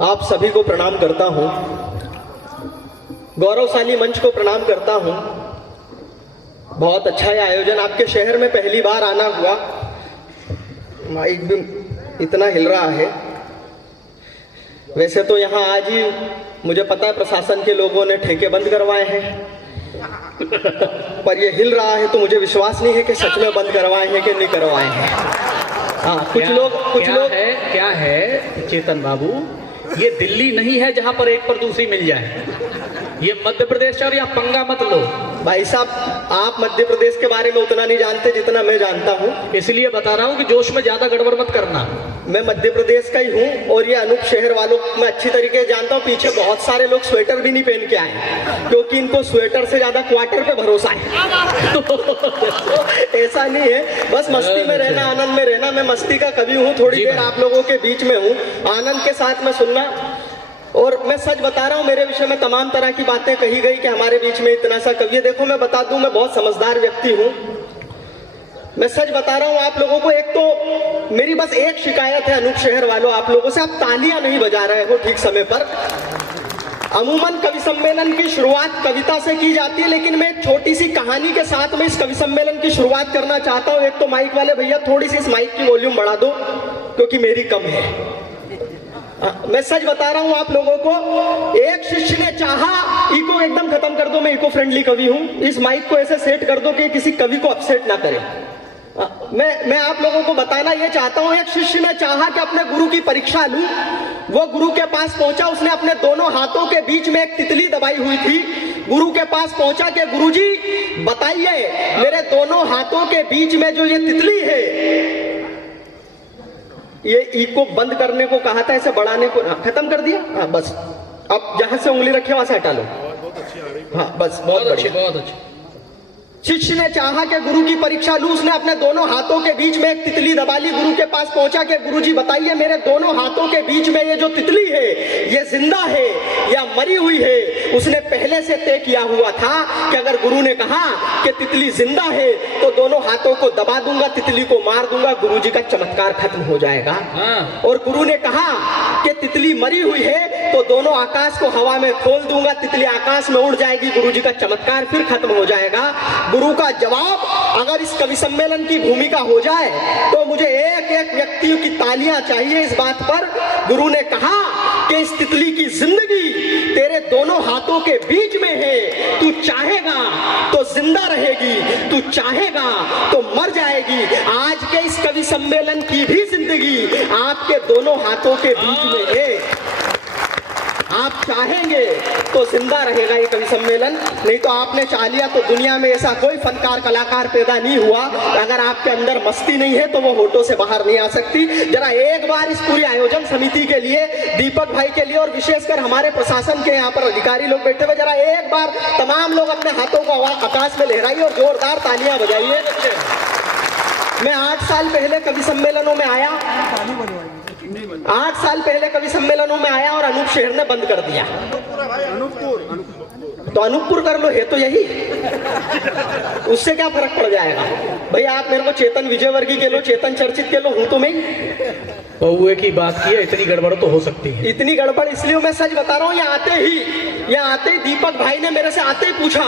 आप सभी को प्रणाम करता हूं, गौरवशाली मंच को प्रणाम करता हूं। बहुत अच्छा ये आयोजन, आपके शहर में पहली बार आना हुआ। माइक भी इतना हिल रहा है। वैसे तो यहाँ आज ही मुझे पता है प्रशासन के लोगों ने ठेके बंद करवाए हैं, पर ये हिल रहा है तो मुझे विश्वास नहीं है कि सच में बंद करवाए हैं कि नहीं करवाए हैं। हाँ, कुछ लोग क्या है चेतन बाबू, ये दिल्ली नहीं है जहां पर एक पर दूसरी मिल जाए। ये मध्य प्रदेश है और यहाँ पंगा मत लो। भाई साहब, आप मध्य प्रदेश के बारे में उतना नहीं जानते जितना मैं जानता हूँ, इसलिए बता रहा हूँ कि जोश में ज्यादा गड़बड़ मत करना। मैं मध्य प्रदेश का ही हूँ और ये अनूप शहर वालों को मैं अच्छी तरीके से जानता हूँ। पीछे बहुत सारे लोग स्वेटर भी नहीं पहन के आए क्योंकि इनको स्वेटर से ज्यादा क्वार्टर पे भरोसा है। तो ऐसा नहीं है, बस मस्ती में रहना, आनंद में रहना। मैं मस्ती का कवि हूँ, थोड़ी देर आप लोगों के बीच में हूँ, आनंद के साथ में सुनना। और मैं सच बता रहा हूँ, मेरे विषय में तमाम तरह की बातें कही गई कि हमारे बीच में इतना सा कवि है। देखो, मैं बता दूं, मैं बहुत समझदार व्यक्ति हूँ। मैं सच बता रहा हूँ आप लोगों को। एक तो मेरी बस एक शिकायत है अनूप शहर वालों, आप लोगों से, आप तालियां नहीं बजा रहे हो ठीक समय पर। अमूमन कवि सम्मेलन की शुरुआत कविता से की जाती है, लेकिन मैं एक छोटी सी कहानी के साथ में इस कवि सम्मेलन की शुरुआत करना चाहता हूँ। एक तो माइक वाले भैया थोड़ी सी इस माइक की वॉल्यूम बढ़ा दो क्योंकि मेरी कम है। मैं सच बता रहा हूं आप लोगों को। एक शिष्य ने चाहा, इको एकदम खत्म कर दो, मैं इको फ्रेंडली कवि हूं, इस माइक को ऐसे सेट कर दो कि किसी कवि को अपसेट ना करे। मैं आप लोगों को बताना ये चाहता हूं, एक शिष्य ने चाहा कि अपने गुरु की परीक्षा लूं। वो गुरु के पास पहुंचा, उसने अपने दोनों हाथों के बीच में एक तितली दबाई हुई थी। गुरु के पास पहुंचा कि गुरुजी बताइए, मेरे दोनों हाथों के बीच में जो ये तितली है, ये इको बंद करने को कहा था, ऐसे बढ़ाने को खत्म कर दिया। हाँ बस, अब जहां से उंगली रखे वहां से हटा लो। हाँ बस, बहुत अच्छी, बहुत अच्छी। शिष्य ने चाहा कि गुरु की परीक्षा लूं, उसने अपने दोनों हाथों के बीच में एक तितली दबा ली। गुरु के पास पहुंचा कि गुरुजी बताइए, मेरे दोनों हाथों के बीच में ये जो तितली है, ये जिंदा है या मरी हुई है? उसने पहले से तय किया हुआ था कि अगर गुरु ने कहा कि तितली जिंदा है तो दोनों हाथों को दबा दूंगा, तितली को मार दूंगा, गुरुजी का चमत्कार खत्म हो जाएगा। और गुरु ने कहा कि तितली मरी हुई है तो दोनों आकाश को हवा में खोल दूंगा, तितली आकाश में उड़ जाएगी, गुरुजी का चमत्कार फिर खत्म हो जाएगा। गुरु का जवाब, अगर इस कवि सम्मेलन की भूमिका हो जाए तो मुझे एक एक व्यक्ति की तालियां चाहिए इस बात पर। गुरु ने कहा कि इस तितली की जिंदगी तेरे दोनों हाथों के बीच में है, तू चाहेगा तो जिंदा रहेगी, तू चाहेगा तो मर जाएगी। आज के इस कवि सम्मेलन की भी जिंदगी आपके दोनों हाथों के बीच में है। आप चाहेंगे तो जिंदा रहेगा ये कवि सम्मेलन, नहीं तो आपने चाह लिया तो दुनिया में ऐसा कोई फनकार कलाकार पैदा नहीं हुआ। अगर आपके अंदर मस्ती नहीं है तो वो होठों से बाहर नहीं आ सकती। जरा एक बार इस पूरी आयोजन समिति के लिए, दीपक भाई के लिए और विशेषकर हमारे प्रशासन के यहाँ पर अधिकारी लोग बैठे हुए, जरा एक बार तमाम लोग अपने हाथों को आकाश में लहराइए और जोरदार तालियां बजाइए। मैं 8 साल पहले कवि सम्मेलनों में आया, 8 साल पहले कवि सम्मेलनों में आया और अनूप शहर ने बंद कर दिया। तो अनूपपुर कर लो, है तो यही, उससे क्या फर्क पड़ जाएगा? भाई आप मेरे को चेतन विजयवर्गीय के लो, चेतन चर्चित के लो, हूं तो मैं। बहुए की बात की है, इतनी गड़बड़ तो हो सकती है। इतनी गड़बड़ इसलिए मैं सच बता रहा हूँ, यहाँ आते ही दीपक भाई ने मेरे से आते ही पूछा,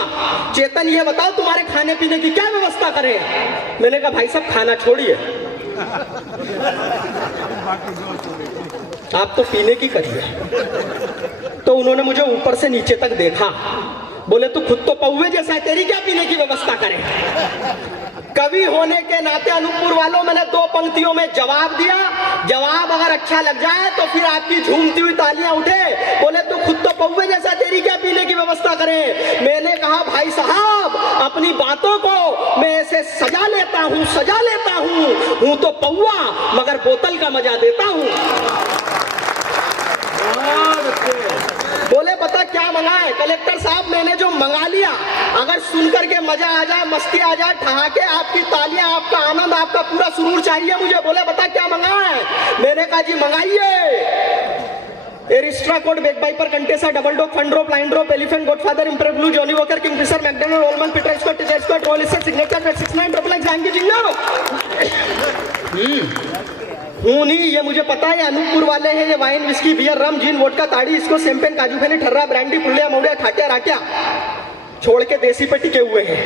चेतन ये बताओ तुम्हारे खाने पीने की क्या व्यवस्था करें? मैंने कहा भाई साहब खाना छोड़िए, आप तो पीने की करिए। तो उन्होंने मुझे ऊपर से नीचे तक देखा, बोले तू खुद तो पौवे जैसा है, तेरी क्या पीने की व्यवस्था करें? कवि होने के नाते अनूपपुर वालों, मैंने 2 पंक्तियों में जवाब दिया। जवाब अगर अच्छा लग जाए तो फिर आपकी झूमती हुई तालियां उठे। बोले तू खुद तो पौवे जैसा, तेरी क्या पीने की व्यवस्था करें? मैंने कहा भाई साहब, अपनी बातों को मैं ऐसे सजा लेता हूँ तो पौवा, मगर बोतल का मजा देता हूँ। बोले पता क्या मंगाए कलेक्टर साहब? मैंने जो मंगा लिया, अगर सुनकर के मजा आ जाए, मस्ती आ जाए, ठहाके, आपकी तालियां, आपका आनंद, आपका पूरा सुरूर चाहिए मुझे। बोले बता क्या मंगाए? मैंने कहा जी मंगाइए Aristocrat, Bagpiper, Contessa, double dog, fun drop, line drop, Elephant, Godfather, impress blue, Johnnie Walker, Kingfisher, McDonald, Old Man, Peter Scot, teacher Scot, Royal Scot, Signature, 69 triple X, हूँ नहीं, ये मुझे पता है। अनूपपुर वाले हैं, ये वाइन विस्की बियर रम gene vodka ताड़ी, इसको शैंपेन काजू फेनी ठर्रा ब्रांडी पुलिया मौड़िया खाटिया राटिया छोड़ के देसी पे टिके हुए हैं।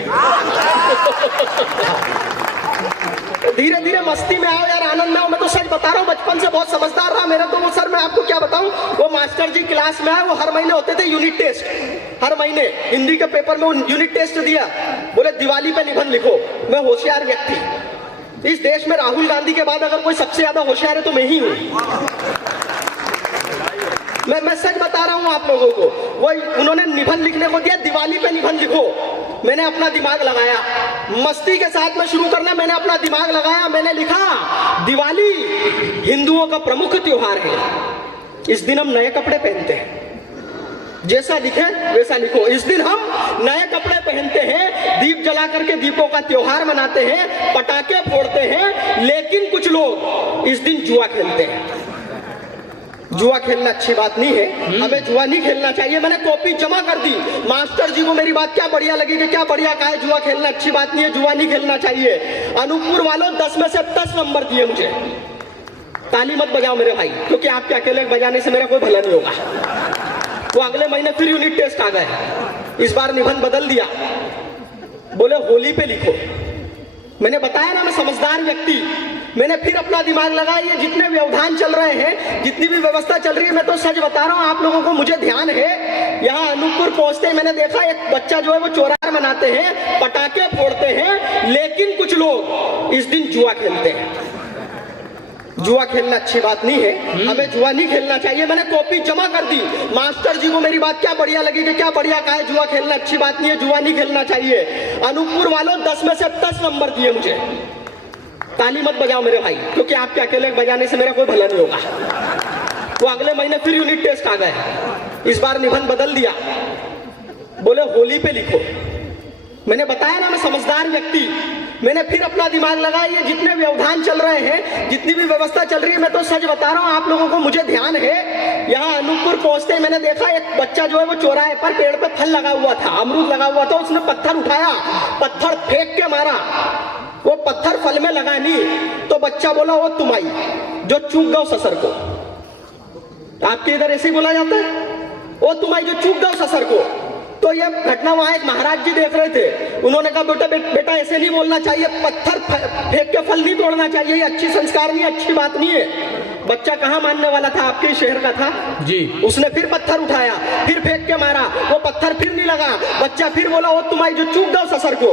धीरे धीरे मस्ती में आओ यार, आनंद में आओ। मैं तो सच बता रहा हूँ, बचपन से बहुत समझदार रहा मेरा तो वो सर। मैं आपको क्या बताऊं, वो मास्टर जी क्लास में आए, वो हर महीने होते थे यूनिट टेस्ट। हर महीने हिंदी के पेपर में यूनिट टेस्ट दिया, बोले दिवाली पे निबंध लिखो। मैं होशियार व्यक्ति, इस देश में राहुल गांधी के बाद अगर कोई सबसे ज्यादा होशियार है तो मैं ही हूँ। मैं सच बता रहा हूँ आप लोगों को। वो उन्होंने निबंध लिखने को दिया, दिवाली पे निबंध लिखो। मैंने अपना दिमाग लगाया, मस्ती के साथ में शुरू करना। मैंने अपना दिमाग लगाया, मैंने लिखा दिवाली हिंदुओं का प्रमुख त्योहार है। इस दिन हम नए कपड़े पहनते हैं। जैसा लिखे वैसा लिखो। इस दिन हम नए कपड़े पहनते हैं, दीप जला करके दीपों का त्योहार मनाते हैं, पटाखे फोड़ते हैं। लेकिन कुछ लोग इस दिन जुआ खेलते हैं। जुआ खेलना अच्छी बात नहीं है, हमें जुआ नहीं खेलना चाहिए। मैंने कॉपी जमा कर दी। मास्टर जी को मेरी बात क्या बढ़िया लगी कि क्या बढ़िया कहा है, जुआ खेलना अच्छी बात नहीं है, जुआ नहीं खेलना चाहिए। अनूपपुर वालों 10 में से 10 नंबर दिए मुझे। ताली मत बजाओ मेरे भाई, क्योंकि आपके अकेले बजाने से मेरा कोई भला नहीं होगा। वो अगले महीने फिर यूनिट टेस्ट आ गए। इस बार निबंध बदल दिया, बोले होली पे लिखो। मैंने बताया ना, मैं समझदार व्यक्ति। मैंने फिर अपना दिमाग लगाया। ये जितने व्यवधान चल रहे हैं, जितनी भी व्यवस्था चल रही है, मैं तो सच बता रहा हूँ आप लोगों को। मुझे ध्यान है, यहाँ अनूपपुर पहुंचते मैंने देखा एक बच्चा जो है वो चौराहे मनाते हैं, पटाखे फोड़ते हैं। लेकिन कुछ लोग इस दिन जुआ खेलते हैं। जुआ खेलना अच्छी बात नहीं है, हमें जुआ नहीं खेलना चाहिए। मैंने कॉपी जमा कर दी। मास्टर जी को मेरी बात क्या बढ़िया लगी कि क्या बढ़िया कहा है, जुआ खेलना अच्छी बात नहीं है, जुआ नहीं खेलना चाहिए। अनूपपुर वालों 10 में से 10 नंबर दिए मुझे। ताली मत बजाओ मेरे भाई, क्योंकि आपके अकेले बजाने से मेरा कोई भला नहीं होगा। वो अगले महीने फिर यूनिट टेस्ट आ गए। इस बार निबंध बदल दिया, बोले होली पे लिखो। मैंने बताया ना, मैं समझदार व्यक्ति। मैंने फिर अपना दिमाग लगाया। ये जितने व्यवधान चल रहे हैं, जितनी भी व्यवस्था चल रही है, मैं तो सच बता रहा हूँ आप लोगों को। मुझे ध्यान है, यहाँ अनूपपुर पहुंचते मैंने देखा एक बच्चा जो है वो चौराहे पर पेड़ पे फल लगा हुआ था, अमरूद लगा हुआ था। उसने पत्थर उठाया, पत्थर फेंक के मारा। वो पत्थर फल में लगा नहीं, तो बच्चा बोला वो तुम आई जो चूक गौ ससर को। आपके इधर ऐसे ही बोला जाता है, वो तुम आई जो चूक गौ ससर को। तो ये घटना वहां एक महाराज जी देख रहे थे। उन्होंने कहा बेटा ऐसे नहीं बोलना चाहिए, पत्थर फेंक के फल नहीं तोड़ना चाहिए, ये अच्छी संस्कार नहीं, अच्छी बात नहीं है। बच्चा कहाँ मानने वाला था, आपके शहर का था जी। उसने फिर पत्थर उठाया, फिर फेंक के मारा, वो पत्थर फिर नहीं लगा। बच्चा फिर बोला वो तुम्हारी जो चूक दो ससर को।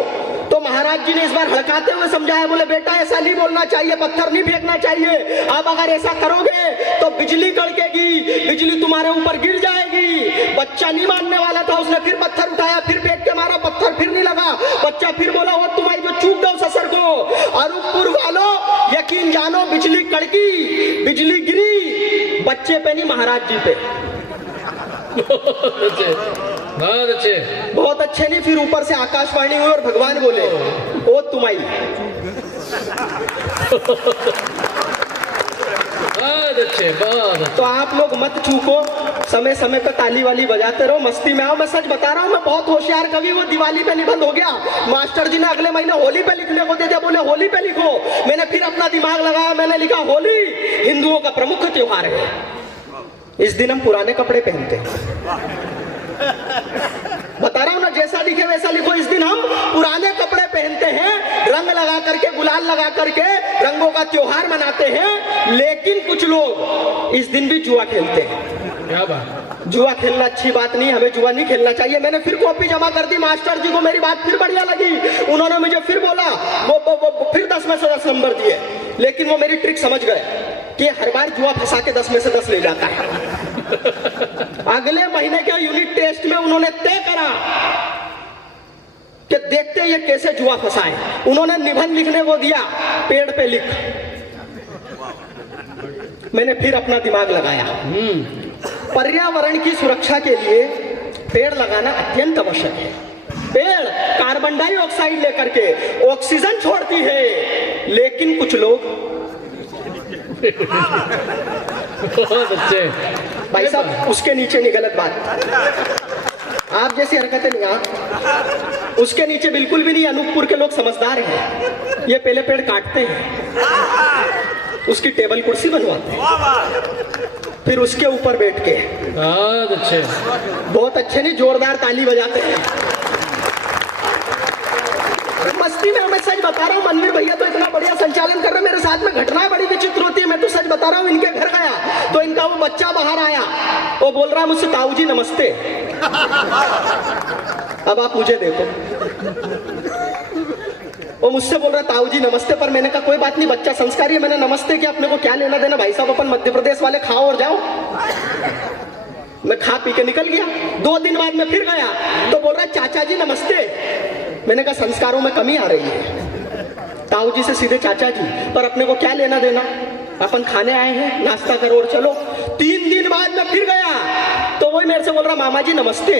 तो महाराज जी ने इस बार हड़काते हुए समझाया, बोले बेटा ऐसा नहीं बोलना चाहिए, पत्थर नहीं फेंकना चाहिए। आप अगर ऐसा करोगे तो बिजली कड़केगी, बिजली तुम्हारे ऊपर गिर जाएगी। बच्चा नहीं मानने वाला था, उसने फिर पत्थर उठाया, फिर फेंक के मारा, पत्थर फिर नहीं लगा। बच्चा फिर बोला वो तुम्हारी जो चूक दो ससर को। अनूपपुर वालों यकीन जानो, बिजली कड़की, बिजली गिरी, बच्चे पे नहीं महाराज जी पे। बहुत अच्छे, बहुत अच्छे नहीं, फिर ऊपर से आकाशवाणी हुई और भगवान बोले ओ तुम्हारी। बहुत अच्छे, बहुत। तो आप लोग मत चूको, समय समय पे ताली वाली बजाते रहो, मस्ती में आओ। मैं सच बता रहा हूँ, मैं बहुत होशियार कवि। वो दिवाली पे निबंध हो गया, मास्टर जी ने अगले महीने होली पे लिखने को दे दिया, बोले होली पे लिखो। मैंने फिर अपना दिमाग लगाया, मैंने लिखा होली हिंदुओं का प्रमुख त्योहार है। इस दिन हम पुराने कपड़े पहनते हैं। बता रहा हूं ना, जैसा लिखे वैसा लिखो। इस दिन हम पुराने कपड़े पहनते हैं, रंग लगा करके, गुलाल लगा करके रंगों का त्योहार मनाते हैं। लेकिन कुछ लोग इस दिन भी जुआ खेलते हैं। क्या बात? जुआ खेलना अच्छी बात नहीं, हमें जुआ नहीं खेलना चाहिए। मैंने फिर कॉपी जमा कर दी। मास्टर जी को मेरी बात फिर बढ़िया लगी, उन्होंने मुझे फिर बोला, वो फिर 10 में से 10 नंबर दिए। लेकिन वो मेरी ट्रिक समझ गए कि हर बार जुआ फंसा के 10 में से 10 ले जाता है। अगले महीने के यूनिट टेस्ट में उन्होंने तय करा कि देखते हैं ये कैसे जुआ फंसाए। उन्होंने निबंध लिखने को दिया, पेड़ पे लिख। मैंने फिर अपना दिमाग लगाया। पर्यावरण की सुरक्षा के लिए पेड़ लगाना अत्यंत आवश्यक है। पेड़ कार्बन डाइऑक्साइड लेकर के ऑक्सीजन छोड़ती है, लेकिन कुछ लोग बहुत अच्छे भाई साहब, उसके नीचे नहीं, गलत बात। आप जैसी हरकतें नहीं, आप उसके नीचे बिल्कुल भी नहीं। अनूपपुर के लोग समझदार हैं, ये पहले पेड़ काटते हैं। उसकी टेबल कुर्सी बनवाते, फिर उसके ऊपर बैठ के बहुत अच्छे। बहुत अच्छे नहीं, जोरदार ताली बजाते हैं। मस्ती में मैं सच बता रहा हूँ, मनवीर भैया तो इतना बढ़िया संचालन कर रहे हैं, मेरे साथ में घटनाएं बड़ी विचित्र होती है। मैं तो सच बता रहा हूँ, इनके घर गया तो इनका वो बच्चा बाहर आया, वो बोल रहा है मुझसे ताऊ जी नमस्ते। अब आप मुझे देखो, वो मुझसे बोल रहा ताऊ जी नमस्ते, पर मैंने कहा कोई बात नहीं, बच्चा संस्कारी है, मैंने नमस्ते किया, अपने को क्या लेना देना भाई साहब, अपन मध्य प्रदेश वाले, खाओ और जाओ। मैं खा पी के निकल गया। 2 दिन बाद में फिर गया तो बोल रहा चाचा जी नमस्ते। मैंने कहा संस्कारों में कमी आ रही है, ताऊ जी से सीधे चाचा जी, पर अपने को क्या लेना देना, अपन खाने आए हैं, नाश्ता करो और चलो। 3 दिन बाद में फिर गया तो वही मेरे से बोल रहा मामा जी नमस्ते।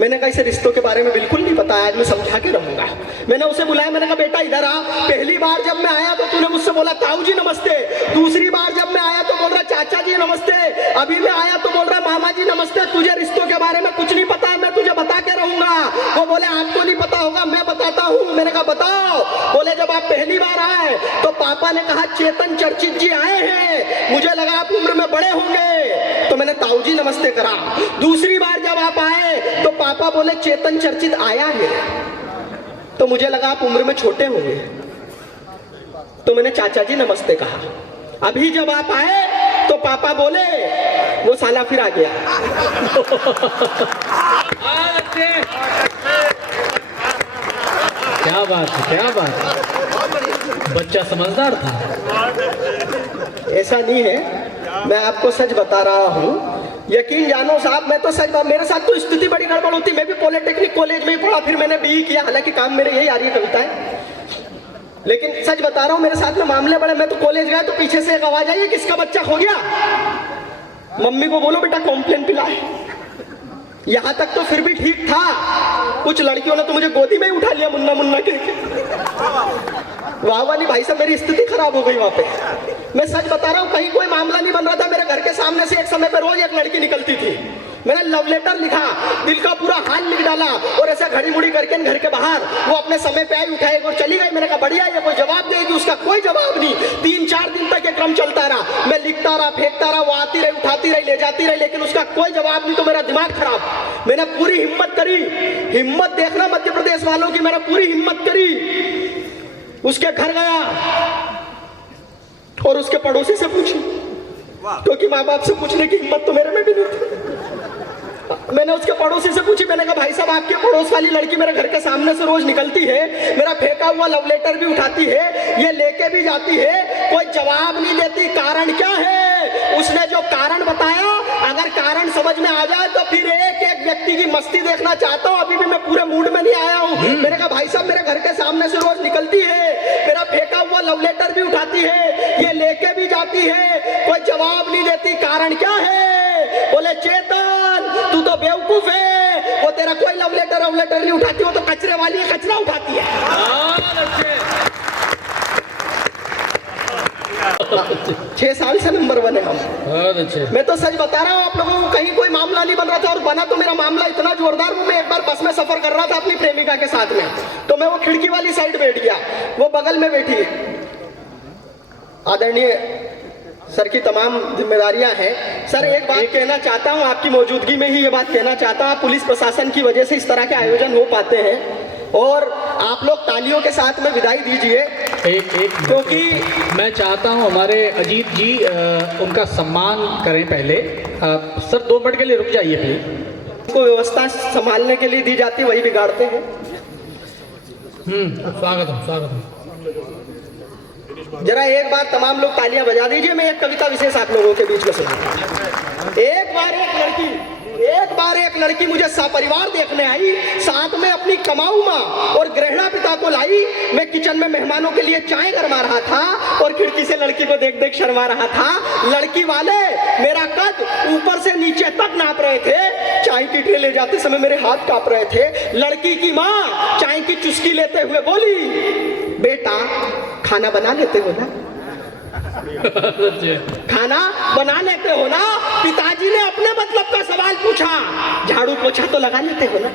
मैंने कहा इसे रिश्तों के बारे में बिल्कुल नहीं पता है, आज मैं समझा के रहूंगा। मैंने उसे बुलाया, मैंने कहा बेटा इधर आ, पहली बार जब मैं आया तो तूने मुझसे बोला ताऊ जी नमस्ते, दूसरी बार जब मैं आया तो बोल रहा चाचा जी नमस्ते, अभी मैं आया तो बोल रहा मामा जी नमस्ते, तुझे रिश्तों के बारे में कुछ नहीं पता है, मैं तुझे बता के रहूंगा। वो बोले आपको नहीं पता होगा, मैं बताता हूँ। मैंने कहा बताओ। बोले जब आप पहली बार आए तो पापा ने कहा चेतन चर्चित जी आए हैं, मुझे लगा आप उम्र में बड़े होंगे तो मैंने ताऊ जी नमस्ते करा। दूसरी बार जब आप आए तो पापा बोले चेतन चर्चित आया है, तो मुझे लगा आप उम्र में छोटे होंगे तो मैंने चाचा जी नमस्ते कहा। अभी जब आप आए तो पापा बोले वो साला फिर आ गया। क्या बात है, क्या बात है, बच्चा समझदार था। ऐसा नहीं है, मैं आपको सच बता रहा हूँ, यकीन जानो साहब, मैं तो सच बात, मेरे साथ तो स्थिति बड़ी गड़बड़ होती। मैं भी पॉलिटेक्निक कॉलेज में ही पढ़ा, फिर मैंने बीई किया, हालांकि काम मेरे यही आ रही है कविताएं, लेकिन सच बता रहा हूँ मेरे साथ में मामले बड़े। मैं तो कॉलेज गया तो पीछे से एक आवाज आई, किसका बच्चा खो गया, मम्मी को बोलो बेटा कॉम्प्लेन पिलाए। यहाँ तक तो फिर भी ठीक था, कुछ लड़कियों ने तो मुझे गोदी में ही उठा लिया मुन्ना मुन्ना के। वाह वाली भाई साहब, मेरी स्थिति खराब हो गई वहां पे। मैं सच बता रहा हूँ, कहीं कोई मामला नहीं बन रहा था। मेरे घर के सामने से एक समय पे रोज एक लड़की निकलती थी, मैंने लव लेटर लिखा, दिल का पूरा हाल लिख डाला, और ऐसा घड़ी मुड़ी करके घर के बाहर वो अपने समय पे आई, उठाई और चली गई। मैंने कहा बढ़िया, ये कोई जवाब देगी, उसका कोई जवाब नहीं। 3-4 दिन तक ये क्रम चलता रहा, मैं लिखता रहा, फेंकता रहा, वो आती रही, उठाती रही, ले जाती रही, लेकिन उसका कोई जवाब नहीं। तो मेरा दिमाग खराब, मैंने पूरी हिम्मत करी, हिम्मत देखना मध्य प्रदेश वालों की, मैंने पूरी हिम्मत करी, उसके घर गया और उसके पड़ोसी से पूछी, क्योंकि माँ बाप से पूछने की हिम्मत तो मेरे में भी नहीं थी। मैंने उसके पड़ोसी से पूछी, मैंने कहा भाई साहब आपके पड़ोस वाली लड़की मेरे घर के सामने से रोज निकलती है, मेरा फेंका हुआ लव लेटर भी उठाती है, ये लेके भी जाती है, कोई जवाब नहीं देती, कारण क्या है? उसने जो कारण बताया, अगर कारण समझ में आ जाए तो फिर एक एक व्यक्ति की मस्ती देखना चाहता हूँ। अभी भी मैं पूरे मूड में नहीं आया हूँ। मैंने कहा भाई साहब मेरे घर के सामने से रोज निकलती है, मेरा फेंका हुआ लव लेटर भी उठाती है, ये लेके भी जाती है, कोई जवाब नहीं देती, कारण क्या है? बोले चेतन तू तो बेवकूफ है, वो तेरा कोई लव लेटर नहीं उठाती, वो तो कचरे वाली है, कचरा उठाती है। 6 साल से नंबर 1 है हम। बहुत अच्छे। मैं तो सच बता रहा हूँ आप लोगों को, कहीं कोई मामला नहीं बन रहा था, और बना तो मेरा मामला इतना जोरदार। मैं एक बार बस में सफर कर रहा था अपनी प्रेमिका के साथ में, तो मैं वो खिड़की वाली साइड बैठ गया, वो बगल में बैठी। आदरणीय सर की तमाम जिम्मेदारियां हैं। सर एक बात कहना चाहता हूं, आपकी मौजूदगी में ही ये बात कहना चाहता हूं, पुलिस प्रशासन की वजह से इस तरह के आयोजन हो पाते हैं, और आप लोग तालियों के साथ में विदाई दीजिए। क्योंकि मैं चाहता हूं हमारे अजीत जी उनका सम्मान करें पहले। सर 2 मिनट के लिए रुक जाइए प्लीज। को व्यवस्था संभालने के लिए दी जाती है, वही बिगाड़ते हैं। स्वागत। जरा एक बार तमाम लोग तालियां बजा दीजिए, मैं एक कविता विशेष आप लोगों के बीच में सुनाऊंगा। एक बार एक लड़की मुझे सपरिवार देखने आई, साथ में अपनी कमाऊ माँ और गृहिणी पिता को लाई। मैं किचन में मेहमानों के लिए चाय गरमा रहा था और खिड़की से लड़की को देख देख शर्मा रहा था। लड़की वाले मेरा कद ऊपर से नीचे तक नाप रहे थे, चाय की ट्रे ले जाते समय मेरे हाथ कांप रहे थे। लड़की की माँ चाय की चुस्की लेते हुए बोली, बेटा खाना बना लेते हो ना? खाना बना लेते हो ना? पिताजी ने अपने मतलब का सवाल पूछा। पूछा, झाड़ू पोछा तो लगा लेते हो ना,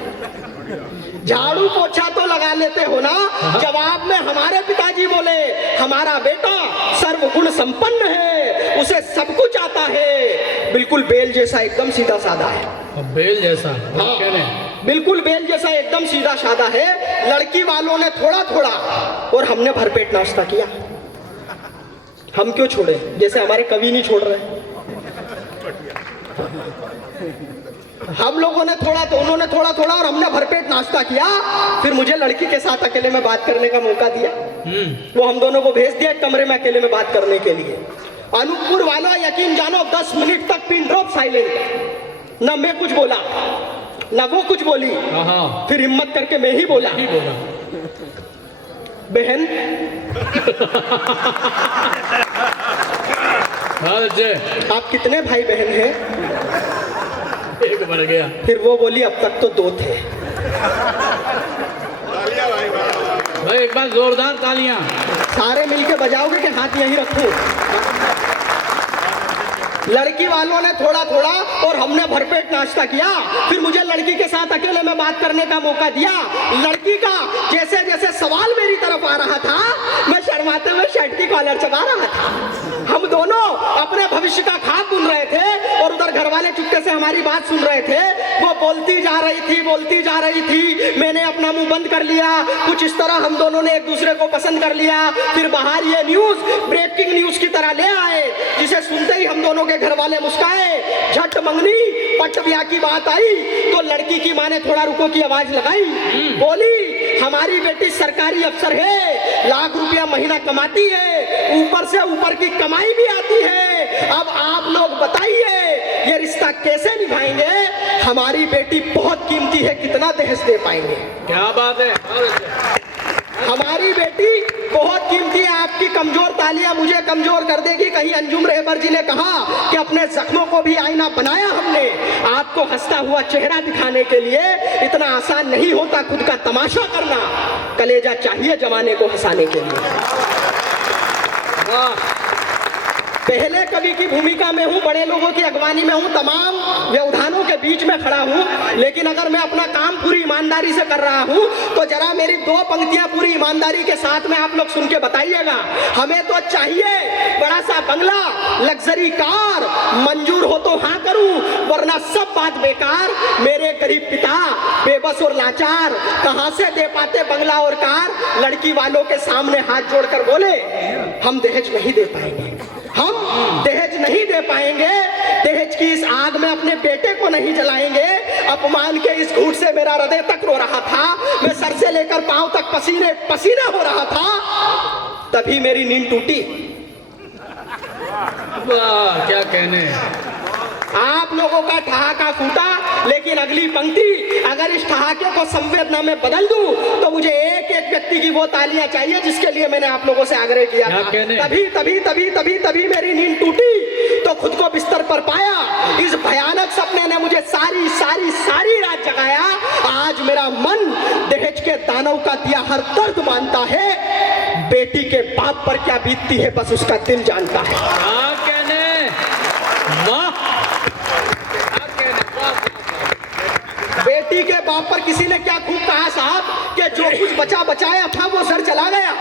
झाड़ू पोछा तो लगा लेते हो ना। जवाब में हमारे पिताजी बोले, हमारा बेटा सर्वगुण संपन्न है, उसे सब कुछ आता है, बिल्कुल बेल जैसा एकदम सीधा साधा है। बेल जैसा? हाँ, कह रहे बिल्कुल बेल जैसा एकदम सीधा साधा है। लड़की वालों ने थोड़ा थोड़ा और हमने भरपेट नाश्ता किया। हम क्यों छोड़े, जैसे हमारे कवि नहीं छोड़ रहे। हम लोगों ने थोड़ा तो उन्होंने थोड़ा थोड़ा और हमने भरपेट नाश्ता किया। फिर मुझे लड़की के साथ अकेले में बात करने का मौका दिया। वो हम दोनों को भेज दिया कमरे में अकेले में बात करने के लिए। अनूपपुर वालों यकीन जानो 10 मिनट तक पिन ड्रॉप साइलेंट, ना मैं कुछ बोला ना वो कुछ बोली। फिर हिम्मत करके मैं ही बोला, बहन आप कितने भाई बहन हैं? एक बढ़ गया। फिर वो बोली अब तक तो 2 थे। भाई एक बार जोरदार तालियां। सारे मिलके बजाओगे कि हाथ यहीं रखूं? लड़की वालों ने थोड़ा थोड़ा और हमने भरपेट नाश्ता किया। फिर मुझे लड़की के साथ अकेले में बात करने का मौका दिया। लड़की का जैसे जैसे सवाल मेरी तरफ आ रहा था, मैं शर्माते हुए शर्ट की कॉलर चबा रहा था। हम दोनों अपने भविष्य का खाब बुन रहे थे और उधर घर वाले चुपके से हमारी बात सुन रहे थे। वो बोलती जा रही थी, बोलती जा रही थी। मैंने अपना मुंह बंद कर लिया। कुछ इस तरह हम दोनों ने एक दूसरे को पसंद कर लिया। फिर बाहर ये न्यूज ब्रेकिंग न्यूज की तरह ले आए, जिसे सुनते ही हम दोनों के घर वाले मुस्काए। झट मंगनी पट ब्याह की बात आई तो लड़की की माँ ने थोड़ा रुको की आवाज लगाई। बोली हमारी बेटी सरकारी अफसर है, लाख रुपया महीना कमाती है, ऊपर से ऊपर की कमाई भी आती है। अब आप लोग बताइए ये रिश्ता कैसे निभाएंगे? हमारी बेटी बहुत कीमती है, कितना दहेज दे पाएंगे? क्या बात है। हमारी बेटी बहुत कीमती है। आपकी कमजोर तालियां मुझे कमजोर कर देगी। कहीं अंजुम रहबर जी ने कहा कि अपने जख्मों को भी आईना बनाया हमने। आपको हंसता हुआ चेहरा दिखाने के लिए इतना आसान नहीं होता खुद का तमाशा करना। कलेजा चाहिए जमाने को हंसाने के लिए। पहले कवि की भूमिका में हूँ, बड़े लोगों की अगवानी में हूँ, तमाम व्यवधानों के बीच में खड़ा हूँ। लेकिन अगर मैं अपना काम पूरी ईमानदारी से कर रहा हूँ तो जरा मेरी 2 पंक्तियां पूरी ईमानदारी के साथ में आप लोग सुन के बताइएगा। हमें तो चाहिए बड़ा सा बंगला, लग्जरी कार, मंजूर हो तो हाँ करूँ, वरना सब बात बेकार। मेरे गरीब पिता बेबस और लाचार, कहाँ से दे पाते बंगला और कार? लड़की वालों के सामने हाथ जोड़कर बोले हम दहेज नहीं दे पाएंगे, हम दहेज नहीं दे पाएंगे। दहेज की इस आग में अपने बेटे को नहीं जलाएंगे। अपमान के इस घूट से मेरा हृदय तक रो रहा था। मैं सर से लेकर पांव तक पसीने पसीने हो रहा था। तभी मेरी नींद टूटी। वाह क्या कहने। आप लोगों का ठहाका फूटा, लेकिन अगली पंक्ति अगर इस ठहाके को संवेदना में बदल दूं तो मुझे एक एक व्यक्ति की वो तालियां चाहिए जिसके लिए मैंने आप लोगों से आग्रह किया था। तभी तभी तभी तभी तभी मेरी नींद टूटी तो खुद को बिस्तर पर पाया। इस भयानक सपने ने मुझे सारी सारी सारी रात जगाया। आज मेरा मन दहेज के दानव का दिया हर दर्द मानता है। बेटी के बाप पर क्या बीतती है बस उसका दिल जानता है। क्या कहने। वाह बेटी के बाप पर किसी ने क्या खूब कहा साहब कि जो कुछ बचा बचाया था वो सर चला गया।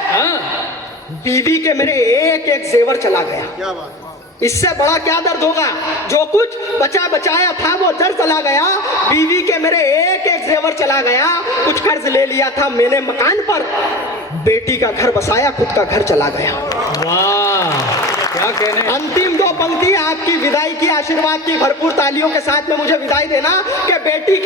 बीवी के मेरे एक एक जेवर चला गया। क्या बात। इससे बड़ा क्या दर्द होगा? जो कुछ बचा बचाया था वो जर चला गया। बीवी के मेरे एक एक जेवर चला गया। कुछ कर्ज ले लिया था मैंने मकान पर, बेटी का घर बसाया, खुद का घर चला गया। वाह क्या कहने। अंतिम 2 पंक्ति आपकी विदाई की आशीर्वाद की भरपूर तालियों के साथ में मुझे विदाई देना कि बेटी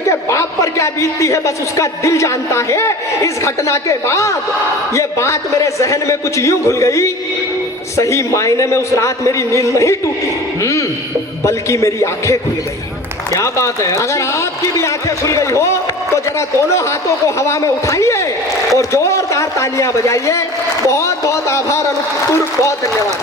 के बाप पर क्या बीतती है बस उसका दिल जानता है। इस घटना के बाद ये बात मेरे जहन में कुछ यूं घुल गई। सही मायने में उस रात मेरी नींद नहीं टूटी बल्कि मेरी आंखें खुल गई। क्या बात है। अगर आपकी भी आंखें खुल गई हो तो जरा दोनों हाथों को हवा में उठाइए और जोरदार तालियां बजाइए। बहुत बहुत आभार अनुपुर, बहुत धन्यवाद।